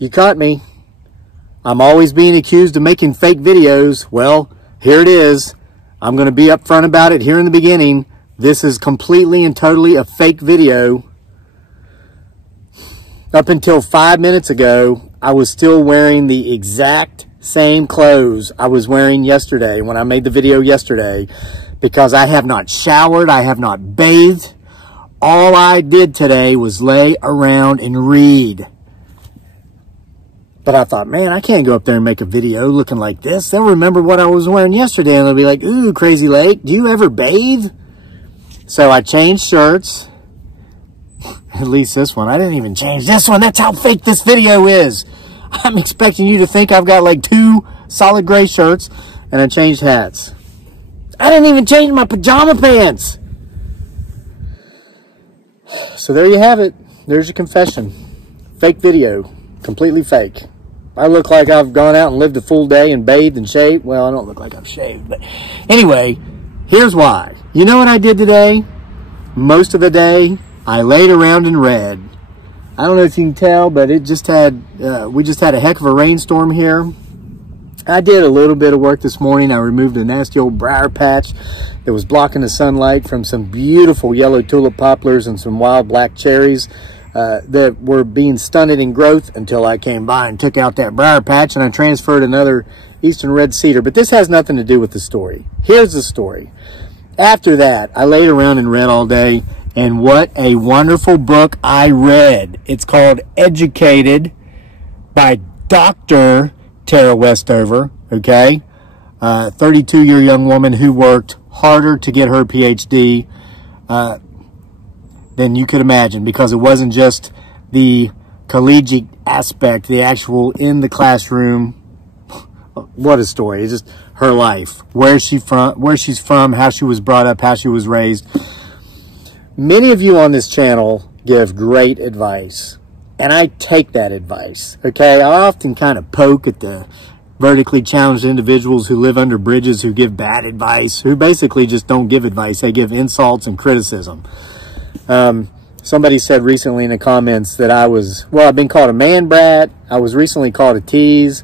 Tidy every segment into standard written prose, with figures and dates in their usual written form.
You caught me. I'm always being accused of making fake videos. Well, here it is. I'm going to be upfront about it here in the beginning. This is completely and totally a fake video. Up until 5 minutes ago, I was still wearing the exact same clothes I was wearing yesterday when I made the video yesterday, because I have not showered, I have not bathed. All I did today was lay around and read. But I thought, man, I can't go up there and make a video looking like this. They'll remember what I was wearing yesterday and they'll be like, ooh, Crazy Lake, do you ever bathe? So I changed shirts. At least this one. I didn't even change this one. That's how fake this video is. I'm expecting you to think I've got like 2 solid gray shirts, and I changed hats. I didn't even change my pajama pants. So there you have it. There's your confession. Fake video. Completely fake. I look like I've gone out and lived a full day and bathed and shaved. Well, I don't look like I've shaved, but anyway, here's why. You know what I did today? Most of the day, I laid around and read. I don't know if you can tell, but we just had a heck of a rainstorm here. I did a little bit of work this morning. I removed a nasty old briar patch that was blocking the sunlight from some beautiful yellow tulip poplars and some wild black cherries that were being stunted in growth until I came by and took out that briar patch, and I transferred another eastern red cedar. But this has nothing to do with the story. Here's the story. After that, I laid around and read all day. And what a wonderful book I read. It's called Educated by Dr. Tara Westover, okay? 32-year young woman who worked harder to get her PhD than you could imagine, because it wasn't just the collegiate aspect, the actual in the classroom. What a story. It's just her life, where she's from, how she was brought up, how she was raised. Many of you on this channel give great advice, and I take that advice, okay? I often kind of poke at the vertically challenged individuals who live under bridges, who give bad advice, who basically just don't give advice. They give insults and criticism. Somebody said recently in the comments that I've been called a man brat. I was recently called a tease.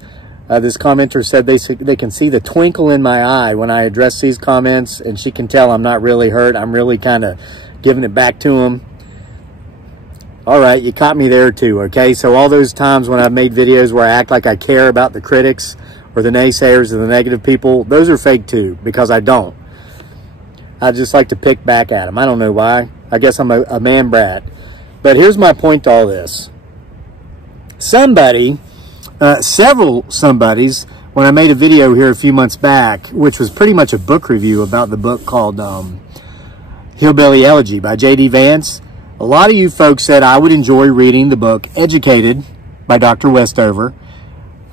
This commenter said they can see the twinkle in my eye when I address these comments, and she can tell I'm not really hurt. I'm really kind of giving it back to them. All right, you caught me there too, okay? So all those times when I've made videos where I act like I care about the critics or the naysayers or the negative people, those are fake too, because I don't. I just like to pick back at them. I don't know why. I guess I'm a man brat. But here's my point to all this. Several somebodies, when I made a video here a few months back, which was pretty much a book review about the book called Hillbilly Elegy by J.D. Vance. A lot of you folks said I would enjoy reading the book Educated by Dr. Westover.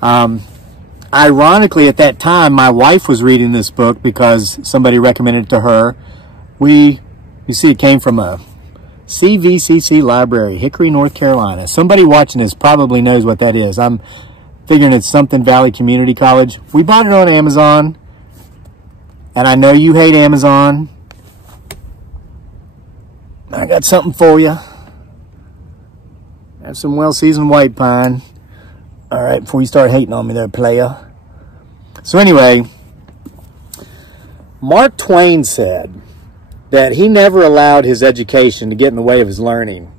Ironically, at that time, my wife was reading this book because somebody recommended it to her. You see, it came from a CVCC library, Hickory, North Carolina. Somebody watching this probably knows what that is. I'm figuring it's something Valley Community College. We bought it on Amazon, and I know you hate Amazon. I got something for you. Have some well-seasoned white pine. All right, before you start hating on me there, playa. So anyway, Mark Twain said that he never allowed his education to get in the way of his learning.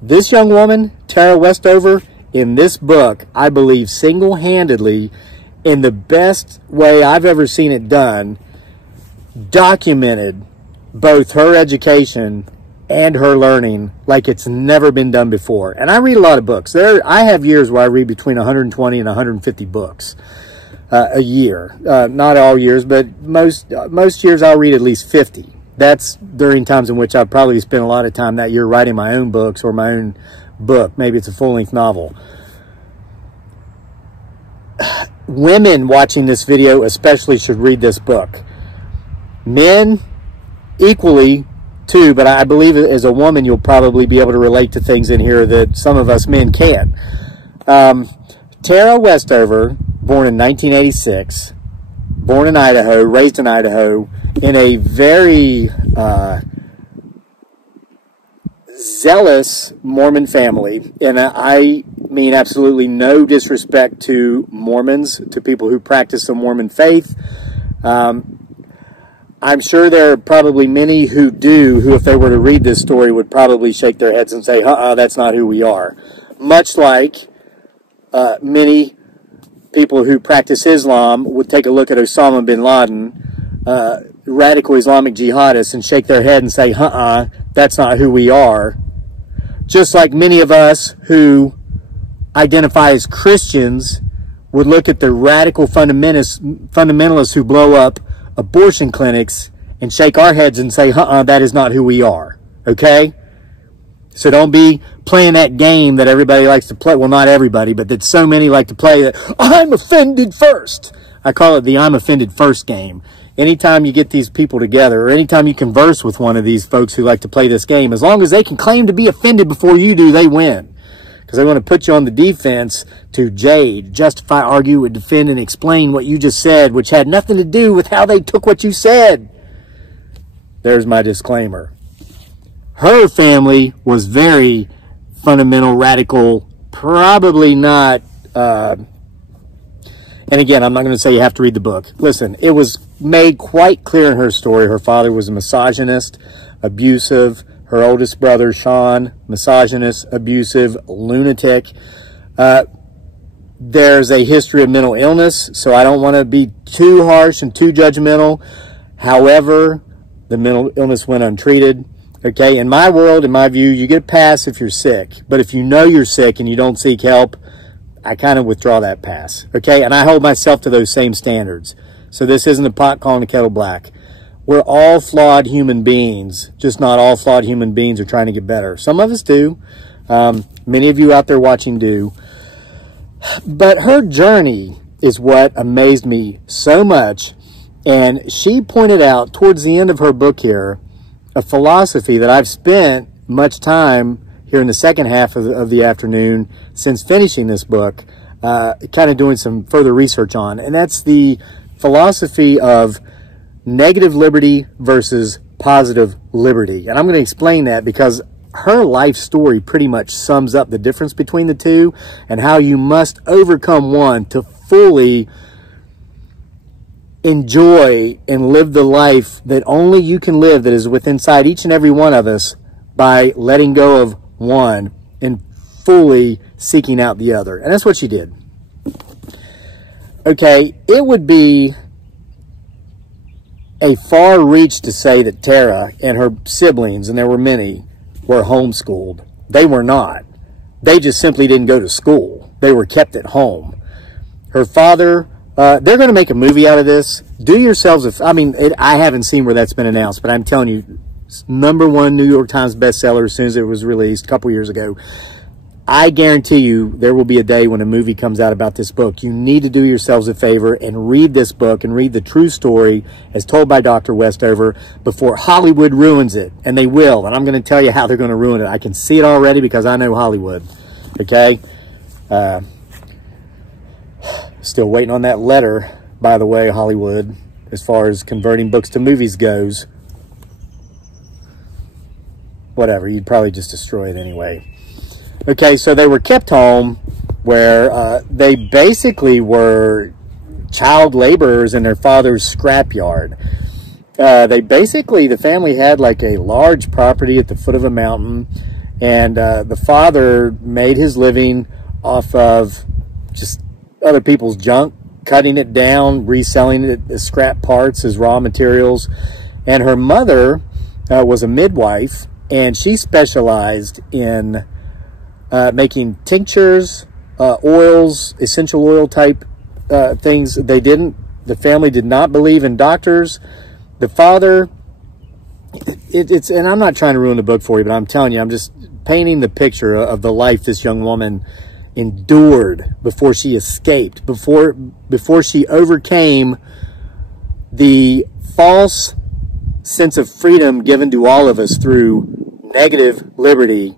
This young woman, Tara Westover, in this book, I believe single-handedly, in the best way I've ever seen it done, documented both her education and her learning like it's never been done before. And I read a lot of books. I have years where I read between 120 and 150 books a year. Not all years, but most years I'll read at least 50. That's during times in which I've probably spent a lot of time that year writing my own books or my own book. Maybe it's a full-length novel. Women watching this video especially should read this book. Men equally too, but I believe as a woman you'll probably be able to relate to things in here that some of us men can't. Tara Westover, born in 1986, born in Idaho, raised in Idaho, in a very zealous Mormon family, and I mean absolutely no disrespect to Mormons, to people who practice the Mormon faith. I'm sure there are probably many who do, who if they were to read this story would probably shake their heads and say, that's not who we are. Much like many people who practice Islam would take a look at Osama bin Laden, radical Islamic jihadists, and shake their head and say, that's not who we are. Just like many of us who identify as Christians would look at the radical fundamentalists who blow up abortion clinics and shake our heads and say, that is not who we are. Okay? So don't be playing that game that everybody likes to play. Well, not everybody, but that so many like to play, that I'm offended first. I call it the I'm offended first game. Anytime you get these people together, or anytime you converse with one of these folks who like to play this game, as long as they can claim to be offended before you do, they win. Because they want to put you on the defense to justify, argue, defend, and explain what you just said, which had nothing to do with how they took what you said. There's my disclaimer. Her family was very fundamental, radical, probably not, and again, I'm not going to say you have to read the book. Listen, it was made quite clear in her story. Her father was a misogynist, abusive. Her oldest brother, Sean, misogynist, abusive, lunatic. There's a history of mental illness, so I don't want to be too harsh and too judgmental. However, the mental illness went untreated. Okay, in my world, in my view, you get a pass if you're sick. But if you know you're sick and you don't seek help, I kind of withdraw that pass. Okay, and I hold myself to those same standards. So this isn't a pot calling the kettle black. We're all flawed human beings, just not all flawed human beings are trying to get better. Some of us do. Many of you out there watching do. But her journey is what amazed me so much. And she pointed out towards the end of her book here a philosophy that I've spent much time here in the second half of the afternoon since finishing this book, kind of doing some further research on. And that's the philosophy of negative liberty versus positive liberty. And I'm going to explain that because her life story pretty much sums up the difference between the two and how you must overcome one to fully enjoy and live the life that only you can live, that is within inside each and every one of us, by letting go of one and fully seeking out the other. And that's what she did. Okay, it would be a far reach to say that Tara and her siblings, and there were many, were homeschooled. They were not. They just simply didn't go to school. They were kept at home. Her father, they're going to make a movie out of this. Do yourselves I haven't seen where that's been announced, but I'm telling you, #1 New York Times bestseller as soon as it was released a couple years ago. I guarantee you there will be a day when a movie comes out about this book. You need to do yourselves a favor and read this book and read the true story as told by Dr. Westover before Hollywood ruins it. And they will. And I'm going to tell you how they're going to ruin it. I can see it already because I know Hollywood. Okay? Still waiting on that letter, by the way, Hollywood, as far as converting books to movies goes. Whatever. You'd probably just destroy it anyway. Okay, so they were kept home where they basically were child laborers in their father's scrapyard. The family had like a large property at the foot of a mountain, and the father made his living off of just other people's junk, cutting it down, reselling it as scrap parts, as raw materials. And her mother was a midwife, and she specialized in making tinctures, oils, essential oil type things. The family did not believe in doctors. The father, and I'm not trying to ruin the book for you, but I'm telling you, I'm just painting the picture of the life this young woman endured before she escaped, before she overcame the false sense of freedom given to all of us through negative liberty,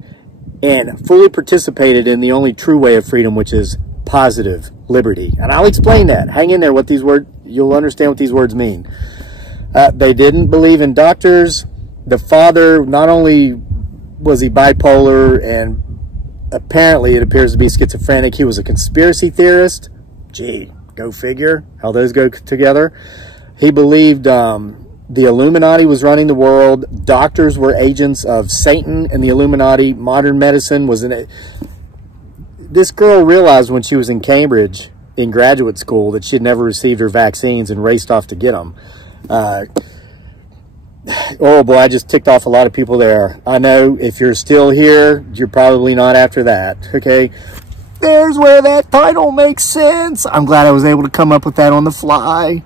and fully participated in the only true way of freedom, which is positive liberty. And I'll explain that. Hang in there. You'll understand what these words mean. They didn't believe in doctors. The father not only was he bipolar, and apparently it appears to be schizophrenic. He was a conspiracy theorist. Gee, go figure how those go together. He believed the Illuminati was running the world. Doctors were agents of Satan and the Illuminati. Modern medicine was in it. This girl realized when she was in Cambridge in graduate school that she'd never received her vaccines and raced off to get them. Oh boy, I just ticked off a lot of people there. I know if you're still here, you're probably not after that, okay? There's where that title makes sense. I'm glad I was able to come up with that on the fly.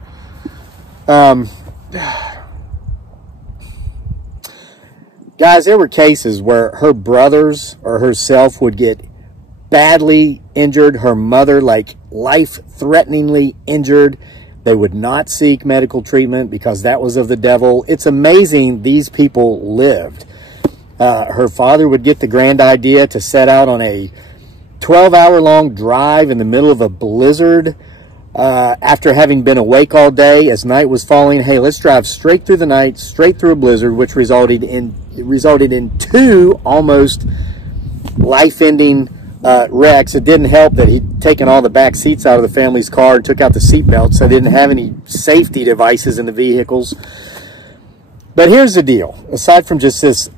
Guys, there were cases where her brothers or herself would get badly injured. Her mother, like life-threateningly injured. They would not seek medical treatment because that was of the devil. It's amazing these people lived. Her father would get the grand idea to set out on a 12-hour-long drive in the middle of a blizzard after having been awake all day as night was falling. Hey, let's drive straight through the night, straight through a blizzard, which resulted in 2 almost life-ending wrecks. It didn't help that he'd taken all the back seats out of the family's car and took out the seat belts, so they didn't have any safety devices in the vehicles. But here's the deal. Aside from just this,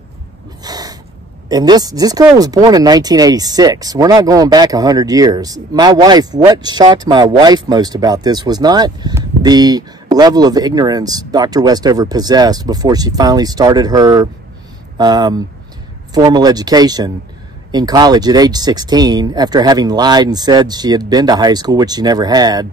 and this girl was born in 1986. We're not going back 100 years. My wife, what shocked my wife most about this was not the level of ignorance Dr. Westover possessed before she finally started her formal education in college at age 16, after having lied and said she had been to high school, which she never had.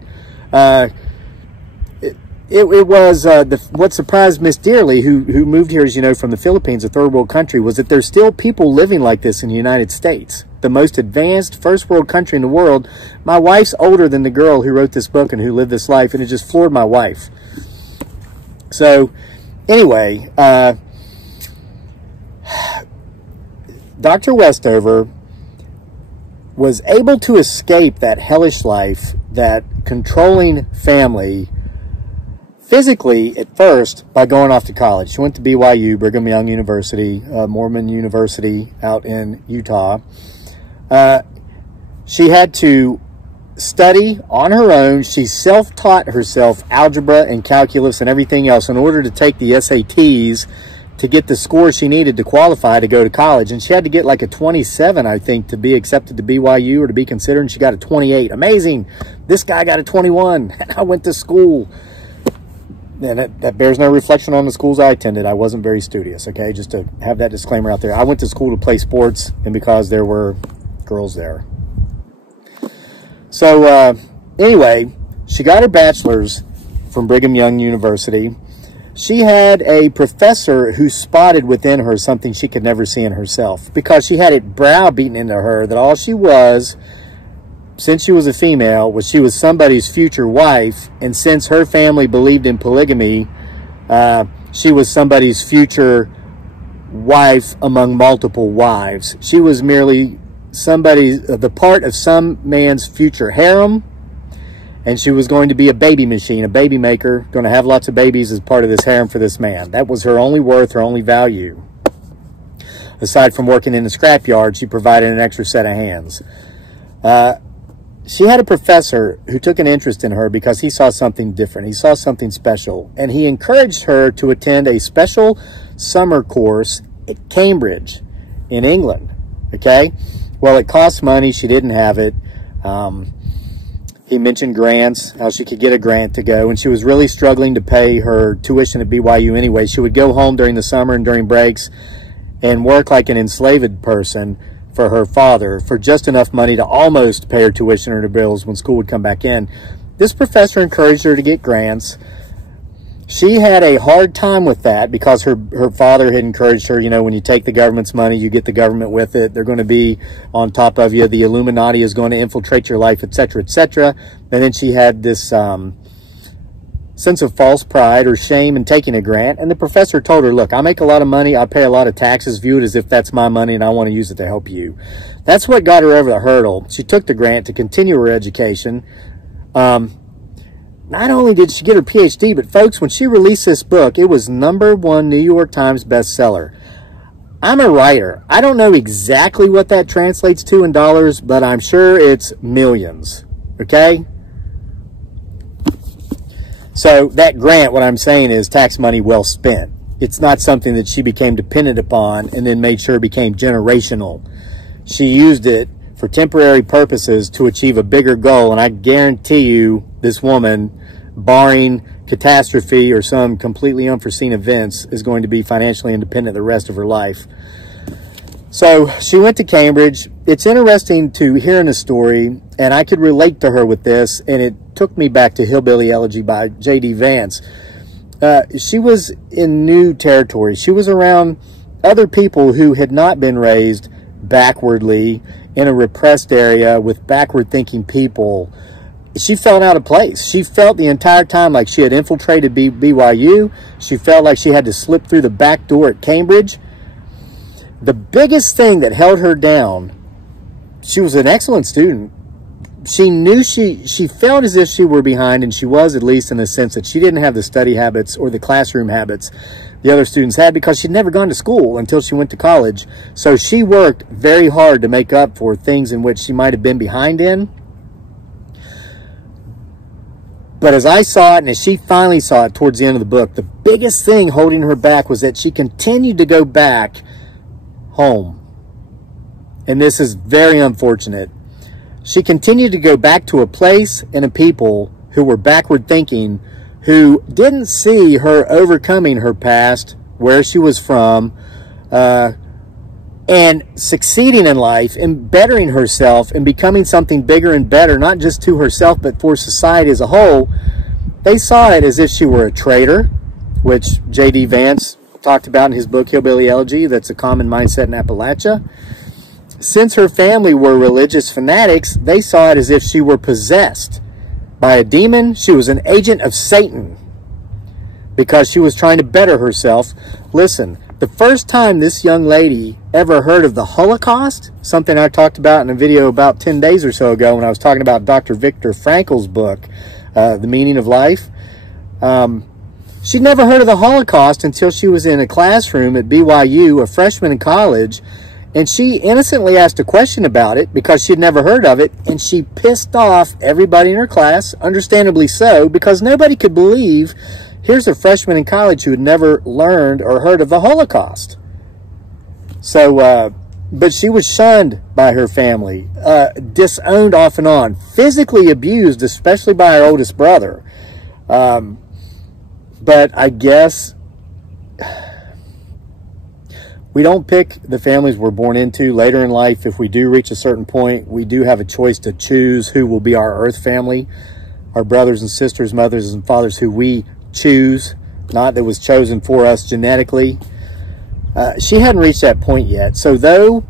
What surprised Miss Dearly, who moved here, as you know, from the Philippines, a third world country, was that there's still people living like this in the United States, the most advanced first world country in the world. My wife's older than the girl who wrote this book and who lived this life, and it just floored my wife. So, anyway, Dr. Westover was able to escape that hellish life, that controlling family, physically at first by going off to college. She went to BYU, Brigham Young University, Mormon University out in Utah. She had to study on her own. She self-taught herself algebra and calculus and everything else in order to take the SATs to get the score she needed to qualify to go to college. And she had to get like a 27, I think, to be accepted to BYU or to be considered, and she got a 28. Amazing. This guy got a 21, and I went to school. And that bears no reflection on the schools I attended. I wasn't very studious, okay? Just to have that disclaimer out there. I went to school to play sports and because there were girls there. So, anyway, she got her bachelor's from Brigham Young University. She had a professor who spotted within her something she could never see in herself, because she had it browbeaten into her that all she was, since she was a female, was she was somebody's future wife, and since her family believed in polygamy, she was somebody's future wife among multiple wives. She was merely the part of some man's future harem, and she was going to be a baby machine, a baby maker, going to have lots of babies as part of this harem for this man. That was her only worth, her only value. Aside from working in the scrapyard, she provided an extra set of hands. She had a professor who took an interest in her because he saw something different. He saw something special, and he encouraged her to attend a special summer course at Cambridge in England, okay? Well, it cost money. She didn't have it. He mentioned grants, how she could get a grant to go, and she was really struggling to pay her tuition at BYU anyway. She would go home during the summer and during breaks and work like an enslaved person for her father for just enough money to almost pay her tuition or her bills when school would come back in. This professor encouraged her to get grants. She had a hard time with that because her father had encouraged her, you know, when you take the government's money, you get the government with it. They're going to be on top of you. The Illuminati is going to infiltrate your life, etc., etc. And then she had this sense of false pride or shame in taking a grant. And the professor told her, look, I make a lot of money. I pay a lot of taxes. View it as if that's my money and I want to use it to help you. That's what got her over the hurdle. She took the grant to continue her education. Not only did she get her PhD, but folks, when she released this book, it was #1 New York Times bestseller. I'm a writer. I don't know exactly what that translates to in dollars, but I'm sure it's millions. Okay? So that grant, what I'm saying is tax money well spent. It's not something that she became dependent upon and then made sure became generational. She used it for temporary purposes to achieve a bigger goal. And I guarantee you this woman, barring catastrophe or some completely unforeseen events, is going to be financially independent the rest of her life. So she went to Cambridge. It's interesting to hear in the story, and I could relate to her with this, and it took me back to Hillbilly Elegy by J.D. Vance. She was in new territory. She was around other people who had not been raised backwardly in a repressed area with backward thinking people. She felt out of place. She felt the entire time like she had infiltrated BYU. She felt like she had to slip through the back door at Cambridge. The biggest thing that held her down, she was an excellent student. She knew she felt as if she were behind, and she was, at least in the sense that she didn't have the study habits or the classroom habits the other students had, because she'd never gone to school until she went to college. So she worked very hard to make up for things in which she might have been behind in. But as I saw it, and as she finally saw it towards the end of the book, the biggest thing holding her back was that she continued to go back home. And this is very unfortunate. She continued to go back to a place and a people who were backward thinking, who didn't see her overcoming her past, where she was from, and succeeding in life and bettering herself and becoming something bigger and better, not just to herself, but for society as a whole. They saw it as if she were a traitor, which J.D. Vance talked about in his book, Hillbilly Elegy. That's a common mindset in Appalachia. Since her family were religious fanatics, they saw it as if she were possessed by a demon. She was an agent of Satan because she was trying to better herself. Listen, the first time this young lady ever heard of the Holocaust, something I talked about in a video about 10 days or so ago when I was talking about Dr. Viktor Frankl's book, The Meaning of Life. She'd never heard of the Holocaust until she was in a classroom at BYU, a freshman in college, and she innocently asked a question about it because she'd never heard of it, and she pissed off everybody in her class, understandably so, because nobody could believe here's a freshman in college who had never learned or heard of the Holocaust. So, but she was shunned by her family, disowned off and on, physically abused, especially by her oldest brother. But I guess we don't pick the families we're born into. Later in life, if we do reach a certain point, we do have a choice to choose who will be our earth family, our brothers and sisters, mothers and fathers who we choose, not that was chosen for us genetically. She hadn't reached that point yet. So though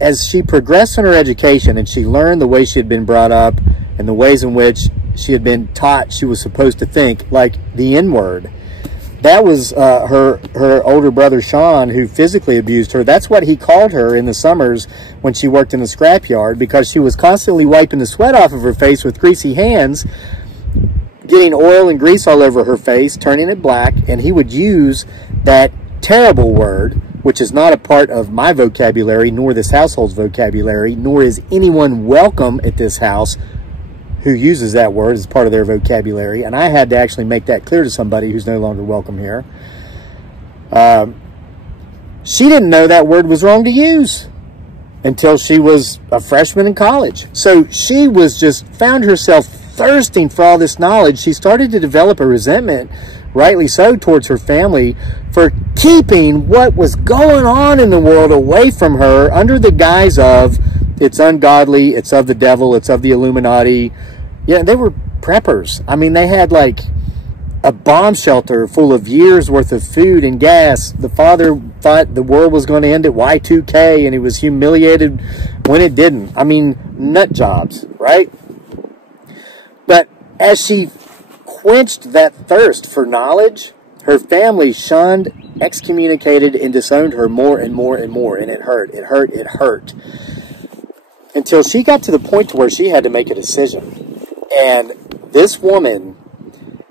as she progressed in her education and she learned the way she had been brought up and the ways in which she had been taught she was supposed to think, like the N-word, that was her older brother Sean, who physically abused her. That's what he called her in the summers when she worked in the scrapyard, because she was constantly wiping the sweat off of her face with greasy hands, getting oil and grease all over her face, turning it black, and he would use that terrible word, which is not a part of my vocabulary, nor this household's vocabulary, nor is anyone welcome at this house who uses that word as part of their vocabulary. And I had to actually make that clear to somebody who's no longer welcome here. She didn't know that word was wrong to use until she was a freshman in college. So she was just found herself thirsting for all this knowledge. She started to develop a resentment, rightly so, towards her family for keeping what was going on in the world away from her under the guise of it's ungodly, it's of the devil, it's of the Illuminati. Yeah, they were preppers. I mean, they had like a bomb shelter full of years worth of food and gas. The father thought the world was going to end at Y2K, and he was humiliated when it didn't. I mean, nut jobs, right? But as she quenched that thirst for knowledge, her family shunned, excommunicated, and disowned her more and more and more. And it hurt, it hurt, it hurt. Until she got to the point to where she had to make a decision. And this woman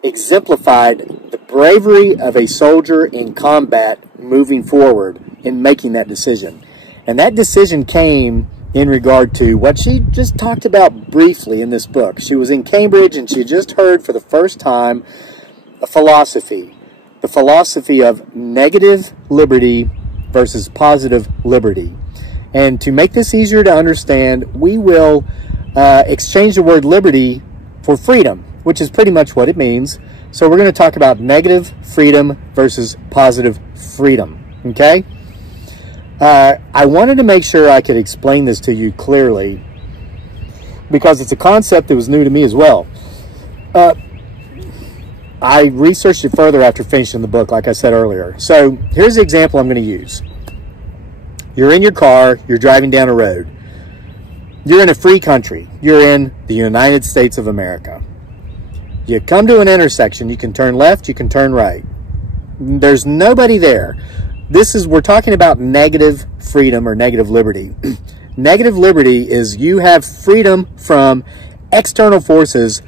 exemplified the bravery of a soldier in combat moving forward. in making that decision. And that decision came in regard to what she just talked about briefly in this book. She was in Cambridge and she just heard for the first time a philosophy. The philosophy of negative liberty versus positive liberty. And to make this easier to understand, we will exchange the word liberty for freedom, which is pretty much what it means. So we're going to talk about negative freedom versus positive freedom. Okay? I wanted to make sure I could explain this to you clearly because it's a concept that was new to me as well. I researched it further after finishing the book, like I said earlier. So here's the example I'm going to use. You're in your car, you're driving down a road. You're in a free country. You're in the United States of America. You come to an intersection, you can turn left, you can turn right. There's nobody there. We're talking about negative freedom or negative liberty. Negative liberty is you have freedom from external forces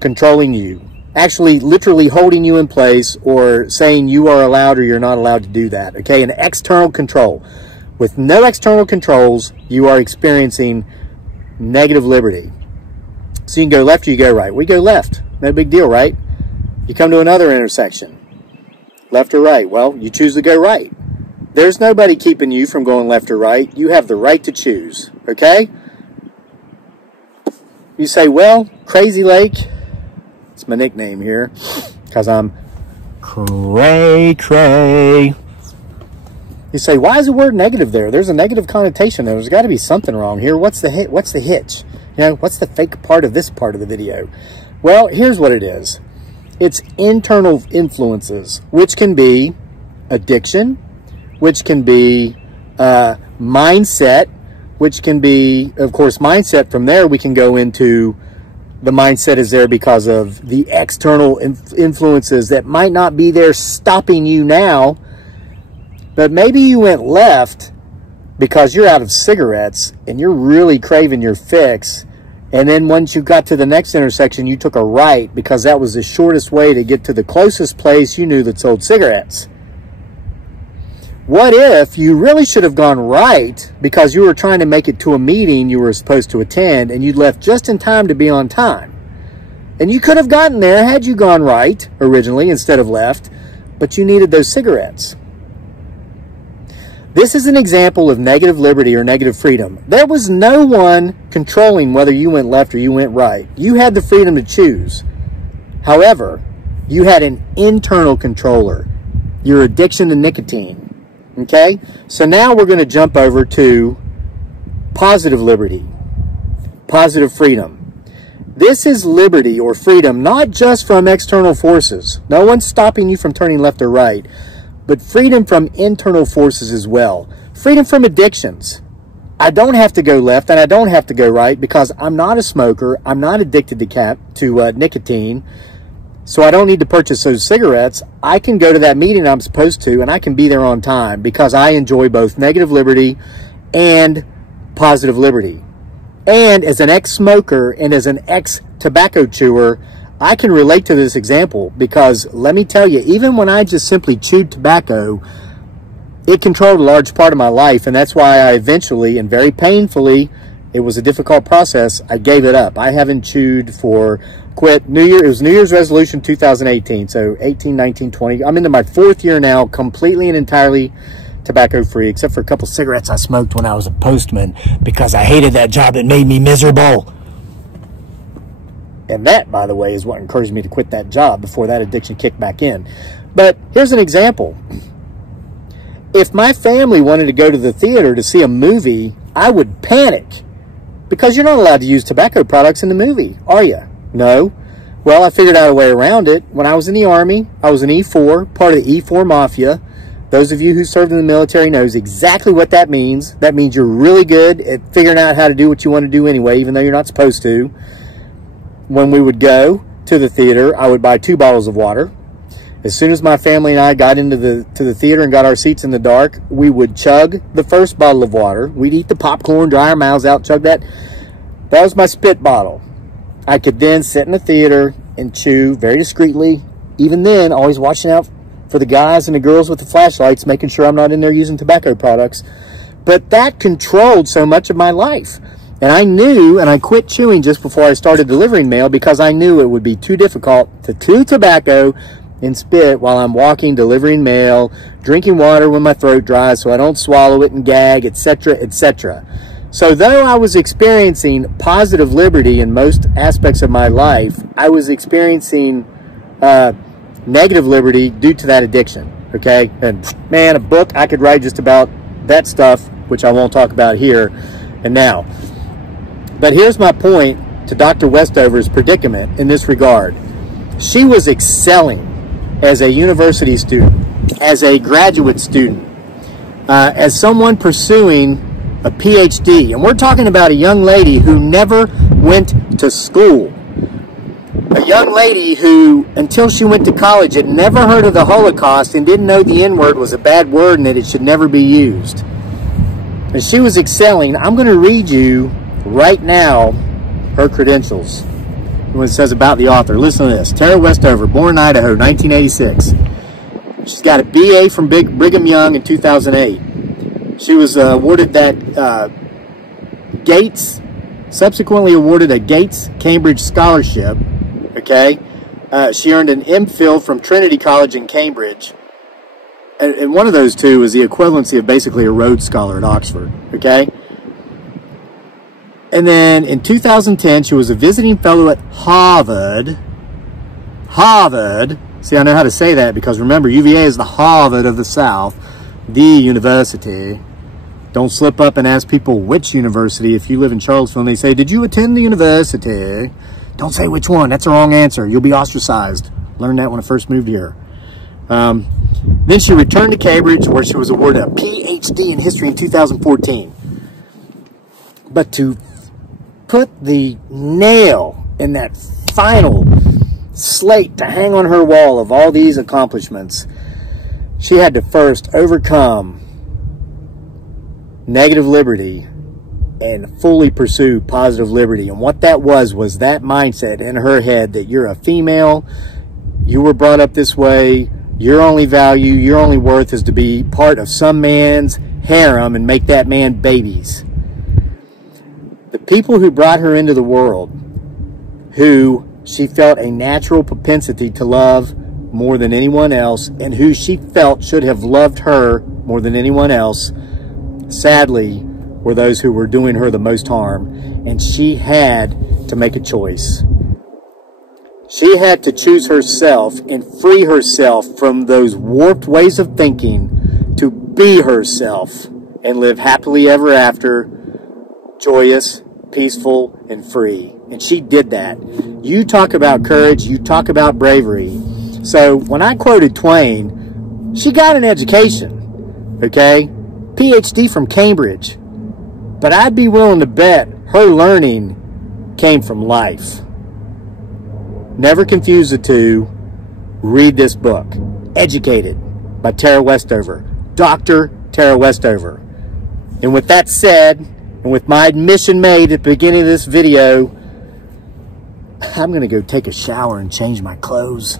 controlling you. Actually, literally holding you in place or saying you are allowed or you're not allowed to do that. Okay, an external control. With no external controls, you are experiencing negative liberty. So you can go left or you go right. We go left. No big deal, right? You come to another intersection. Left or right? Well, you choose to go right. There's nobody keeping you from going left or right. You have the right to choose, okay? You say, well, Crazy Lake, it's my nickname here, because I'm cray-cray. You say, why is the word negative there? There's a negative connotation there. There's got to be something wrong here. What's the hitch? You know, what's the fake part of this part of the video? Well, here's what it is. It's internal influences, which can be addiction, which can be mindset, which can be, of course, mindset. From there, we can go into the mindset is there because of the external influences that might not be there stopping you now, but maybe you went left because you're out of cigarettes and you're really craving your fix. And then once you got to the next intersection, you took a right because that was the shortest way to get to the closest place you knew that sold cigarettes. What if you really should have gone right because you were trying to make it to a meeting you were supposed to attend and you left just in time to be on time? And you could have gotten there had you gone right originally instead of left, but you needed those cigarettes. This is an example of negative liberty or negative freedom. There was no one controlling whether you went left or you went right. You had the freedom to choose. However, you had an internal controller, your addiction to nicotine. Okay? So now we're going to jump over to positive liberty, positive freedom. This is liberty or freedom, not just from external forces. No one's stopping you from turning left or right, but freedom from internal forces as well. Freedom from addictions. I don't have to go left and I don't have to go right because I'm not a smoker. I'm not addicted to nicotine. So I don't need to purchase those cigarettes. I can go to that meeting I'm supposed to and I can be there on time because I enjoy both negative liberty and positive liberty. And as an ex-smoker and as an ex-tobacco chewer, I can relate to this example because let me tell you, even when I just simply chewed tobacco, it controlled a large part of my life. And that's why I eventually, and very painfully, it was a difficult process, I gave it up. I haven't chewed for it was New Year's resolution 2018. So 18, 19, 20. I'm into my 4th year now, completely and entirely tobacco free, except for a couple cigarettes I smoked when I was a postman because I hated that job. It made me miserable. And that, by the way, is what encouraged me to quit that job before that addiction kicked back in. But here's an example. If my family wanted to go to the theater to see a movie, I would panic because you're not allowed to use tobacco products in the movie, are you? No. Well, I figured out a way around it. When I was in the Army, I was an E4, part of the E4 Mafia. Those of you who served in the military knows exactly what that means. That means you're really good at figuring out how to do what you want to do anyway, even though you're not supposed to. When we would go to the theater, I would buy 2 bottles of water. As soon as my family and I got into the theater and got our seats in the dark, we would chug the first bottle of water. We'd eat the popcorn, dry our mouths out, chug that. That was my spit bottle. I could then sit in the theater and chew very discreetly. Even then, always watching out for the guys and the girls with the flashlights, making sure I'm not in there using tobacco products. But that controlled so much of my life. And I knew, and I quit chewing just before I started delivering mail because I knew it would be too difficult to chew tobacco and spit while I'm walking, delivering mail, drinking water when my throat dries so I don't swallow it and gag, etc., etc. So though I was experiencing positive liberty in most aspects of my life, I was experiencing negative liberty due to that addiction, okay? And man, a book, I could write just about that stuff, which I won't talk about here and now. But here's my point to Dr. Westover's predicament in this regard. She was excelling as a university student, as a graduate student, as someone pursuing a PhD. And we're talking about a young lady who never went to school. A young lady who, until she went to college, had never heard of the Holocaust and didn't know the N-word was a bad word and that it should never be used. And she was excelling. I'm going to read you right now her credentials. What it says about the author. Listen to this. Tara Westover, born in Idaho, 1986. She's got a BA from Brigham Young in 2008. She was awarded that subsequently awarded a Gates Cambridge Scholarship. Okay, she earned an MPhil from Trinity College in Cambridge, and one of those two is the equivalency of basically a Rhodes Scholar at Oxford. Okay, and then in 2010 she was a visiting fellow at Harvard. See, I know how to say that because remember, UVA is the Harvard of the South, the university. Don't slip up and ask people which university. If you live in Charlottesville and they say, "Did you attend the university?" Don't say which one. That's the wrong answer. You'll be ostracized. Learned that when I first moved here. Then she returned to Cambridge, where she was awarded a PhD in history in 2014. But to put the nail in that final slate to hang on her wall of all these accomplishments, she had to first overcome negative liberty and fully pursue positive liberty. And what that was that mindset in her head that you're a female, you were brought up this way, your only value, your only worth is to be part of some man's harem and make that man babies. The people who brought her into the world, who she felt a natural propensity to love more than anyone else, and who she felt should have loved her more than anyone else, sadly, were those who were doing her the most harm, and she had to make a choice. She had to choose herself and free herself from those warped ways of thinking to be herself and live happily ever after, joyous, peaceful, and free. And she did that. You talk about courage, you talk about bravery. So when I quoted Twain, she got an education, okay? PhD from Cambridge. But I'd be willing to bet her learning came from life. Never confuse the two. Read this book. Educated by Tara Westover. Dr. Tara Westover. And with that said, and with my admission made at the beginning of this video, I'm going to go take a shower and change my clothes.